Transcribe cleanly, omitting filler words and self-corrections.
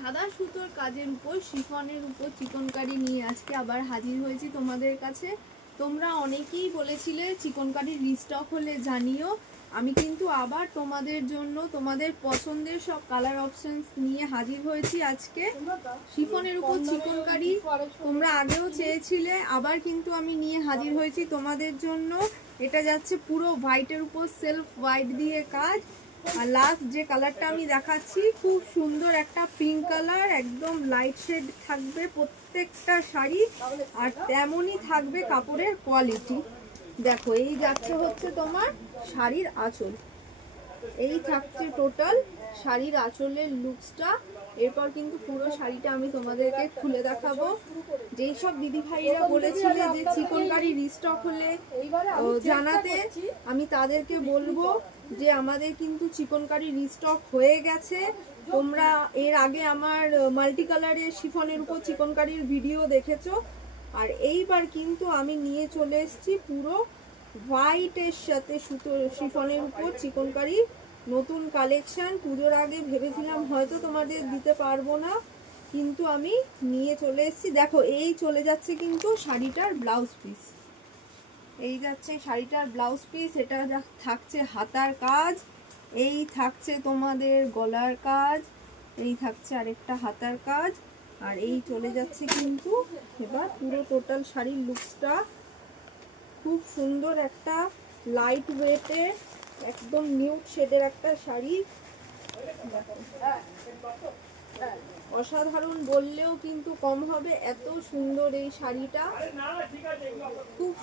সাদা সুতোর কাজের উপর শিফনের উপর চিকনকারি নিয়ে আজকে আবার হাজির হয়েছি তোমাদের কাছে। তোমরা অনেকেই বলেছিলে চিকনকারির রিস্টক হলে জানিও। আমি কিন্তু আবার তোমাদের জন্য তোমাদের পছন্দের সব কালার অপশনস নিয়ে হাজির হয়েছি আজকে। শিফনের উপর চিকনকারি তোমরা আগেও চেয়েছিলে, আবার কিন্তু আমি নিয়ে হাজির হয়েছি তোমাদের জন্য। এটা যাচ্ছে পুরো হোয়াইটের উপর সেলফ হোয়াইট দিয়ে কাজ। আর লাস্ট যে কালারটা আমি দেখাচ্ছি খুব সুন্দর একটা পিঙ্ক কালার, একদম লাইট শেড থাকবে প্রত্যেকটা শাড়ি, আর তেমনই থাকবে কাপড়ের কোয়ালিটি। দেখো এই যাচ্ছে হচ্ছে তোমার শাড়ির আঁচল, এই থাকছে টোটাল শাড়ির আঁচলের লুকসটা। এরপর কিন্তু পুরো শাড়িটা আমি তোমাদেরকে খুলে দেখাবো। যেই সব দিদি ভাইরা বলেছিলে যে চিকনকারি রিস্টক হলে জানাতে, আমি তাদেরকে বলবো যে আমাদের কিন্তু চিকনকারি রিস্টক হয়ে গেছে। তোমরা এর আগে আমার মাল্টি কালারের শিফনের উপর চিকনকারির ভিডিও দেখেছো, আর এইবার কিন্তু আমি নিয়ে চলে এসেছি পুরো হোয়াইটের সাথে সুতো শিফনের উপর চিকনকারি নতুন কালেকশন। পুজোর আগে ভেবেছিলাম হয়তো তোমাদের দিতে পারবো না, কিন্তু আমি নিয়ে চলে এসেছি। দেখো এই চলে যাচ্ছে কিন্তু শাড়িটার ব্লাউজ পিস, এই যাচ্ছে শাড়িটার ব্লাউজ পিস। এটা থাকছে হাতার কাজ, এই থাকছে তোমাদের গলার কাজ, এই থাকছে আরেকটা হাতার কাজ, আর এই চলে যাচ্ছে কিন্তু এবার পুরো টোটাল শাড়ির লুকসটা। খুব সুন্দর একটা লাইট ওয়েটের একদম নিউড শেডের একটা শাড়ি, অসাধারণ বললেও কিন্তু কম হবে, এত সুন্দর এই শাড়িটা। খুব